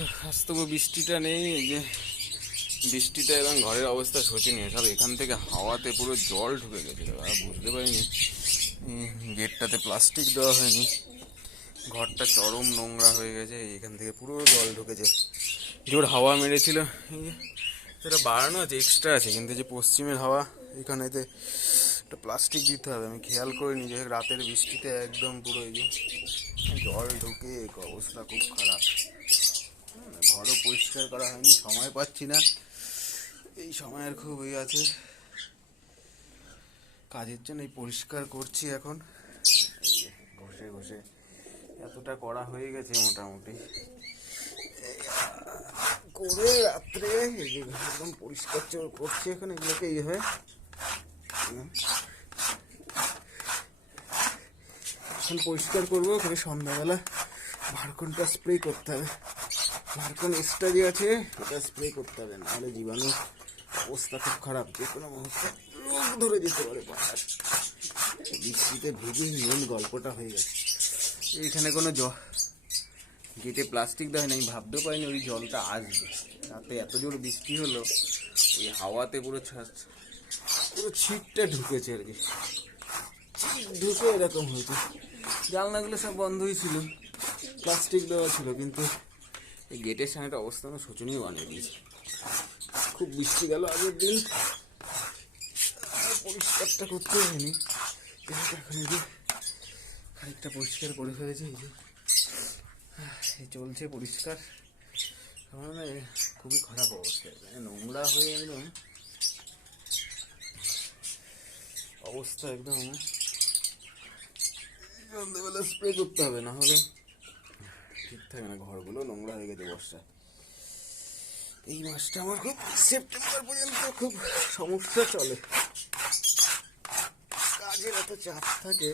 আজ তবু বৃষ্টিটা নেই যে বৃষ্টিটা এবং ঘরের অবস্থা শোচনীয়। সব এখান থেকে হাওয়াতে পুরো জল ঢুকে গেছে আর বুঝতে পারিনি গেটটাতে প্লাস্টিক দেওয়া হয়নি। ঘরটা চরম নোংরা হয়ে গেছে এখান থেকে পুরো জল ঢুকেছে। জোর হাওয়া মেরেছিল সেটা বাড়ানো আছে এক্সট্রা আছে, কিন্তু যে পশ্চিমের হাওয়া, এখানেতে একটা প্লাস্টিক দিতে হবে। আমি খেয়াল করিনি যে রাতের বৃষ্টিতে একদম পুরো এই জল ঢুকে অবস্থা খুব খারাপ। ঘরও পরিষ্কার করা হয়নি, সময় পাচ্ছি না। এই সময়ের খুব ইয়ে আছে। কাজের জন্য পরিষ্কার করছি এখন। ঘষে ঘষে এতটা করা হয়ে গেছে মোটামুটি। করে রাত্রে একদম পরিষ্কার করছি এখন, এগুলোকে এইভাবে হুম। এখন পরিষ্কার করব করে সন্ধ্যাবেলা ভারকনটা স্প্রে করতে হবে। ভারকন এক্সট্রা যে আছে, ওটা স্প্রে করতে হবে, নাহলে জীবাণু অবস্থা খুব খারাপ। যে কোনো মুহূর্তে রোগ ধরে যেতে পারে বৃষ্টিতে ভিজে মেন গল্পটা হয়ে গেছে। এইখানে কোনো জল গেটে প্লাস্টিক দেওয়া না আমি ভাবতেও পারিনি ওই জলটা আসবে। রাতে এত জোর বৃষ্টি হলো, ওই হাওয়াতে পুরো পুরো ছিটটা ঢুকেছে আর কি। ছিট ঢুকে এরকম হয়েছে। জানলাগুলো সব বন্ধই ছিল। প্লাস্টিক দেওয়া ছিল, কিন্তু এই গেটের সামনেটা অবস্থা আমার শোচনীয় বানিয়ে দিয়েছে। খুব বৃষ্টি গেল আগের দিন। পরিষ্কারটা করতে হয়নি। এখন এই যে খানিকটা পরিষ্কার করে ফেলেছে, এই যে। চলছে পরিষ্কার। আমার খুবই খারাপ অবস্থা। মানে নোংরা হয়ে একদম অবস্থা একদম। সন্ধ্যেবেলা স্প্রে করতে হবে না হলে ঠিক থাকে না ঘরগুলো, নোংরা হয়ে গেছে বর্ষা। এই মাসটা আমার খুব সেপ্টেম্বর পর্যন্ত খুব সমস্যা চলে। কাজের এত চাপ থাকে।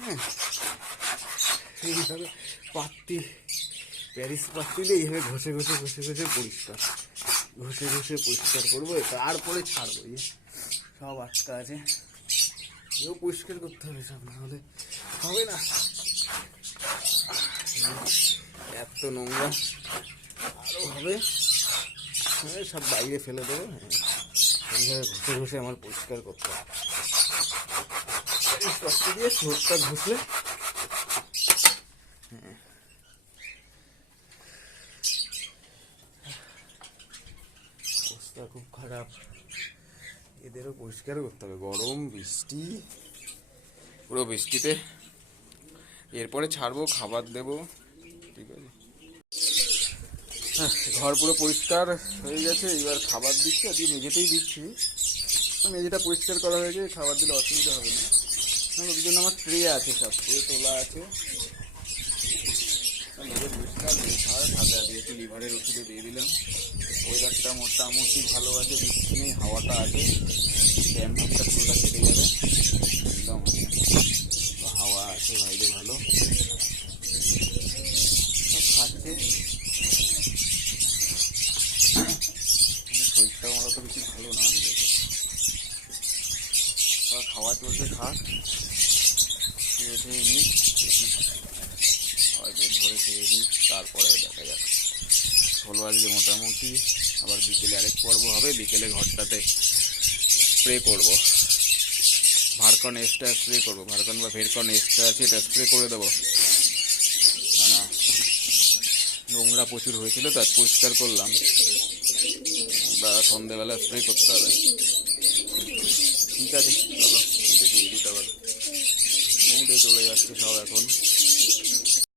হ্যাঁ এইভাবে পাত্তি, প্যারিস দিয়ে এইভাবে ঘষে ঘষে ঘষে ঘষে পরিষ্কার। ঘষে ঘষে পরিষ্কার করব, তারপরে ছাড়বো ইয়ে সব আটকা আছে। এও পরিষ্কার করতে হবে সব, না হলে হবে না। এত নোংরা। আরও হবে। হ্যাঁ, সব বাইরে ফেলে দেবো। হ্যাঁ এইভাবে ঘষে ঘষে আমার পরিষ্কার করতে হবে। পাত্তি দিয়ে ঠোঁটটা ঘষলে। হ্যাঁ। অবস্থা খুব খারাপ। এদেরও পরিষ্কার করতে হবে। গরম বৃষ্টি। পুরো বৃষ্টিতে এরপরে ছাড়বো, খাবার দেবো, ঠিক আছে? হ্যাঁ ঘর পুরো পরিষ্কার হয়ে গেছে, এবার খাবার দিচ্ছি, আজকে মেঝেতেই দিচ্ছি। মেঝেটা পরিষ্কার করা হয়েছে খাবার দিলে অসুবিধা হবে না। হ্যাঁ ওই জন্য আমার ট্রে আছে সব, ট্রে তোলা আছে। মেঝে পরিষ্কার একটু লিভারের ওষুধে দিয়ে দিলাম। ওয়েদারটা মোটামুটি ভালো আছে বৃষ্টি নেই হাওয়াটা আছে। ড্যাম ভাবটা পুরোটা কেটে যাবে। আছে বাইরে ভালো। সব খাচ্ছে। শরীরটা আমার তো বেশি ভালো না। খাওয়া চলছে খাক। খেয়ে খেয়ে নিই হয় পেট ভরে খেয়ে নিই তারপরে দেখা যাক। হলো আজকে মোটামুটি। আবার বিকেলে আরেক পর্ব হবে। বিকেলে ঘরটাতে স্প্রে করব। ভারকন এক্সট্রা স্প্রে করব। ভারকন বা ভেরকন এক্সট্রা আছে, এটা স্প্রে করে দেবো। না নোংরা প্রচুর হয়েছিল, তার পরিষ্কার করলাম। বা সন্ধেবেলা স্প্রে করতে হবে। ঠিক আছে, চলো, দেখি, এদিকে আবার। চলে যাচ্ছে সব এখন।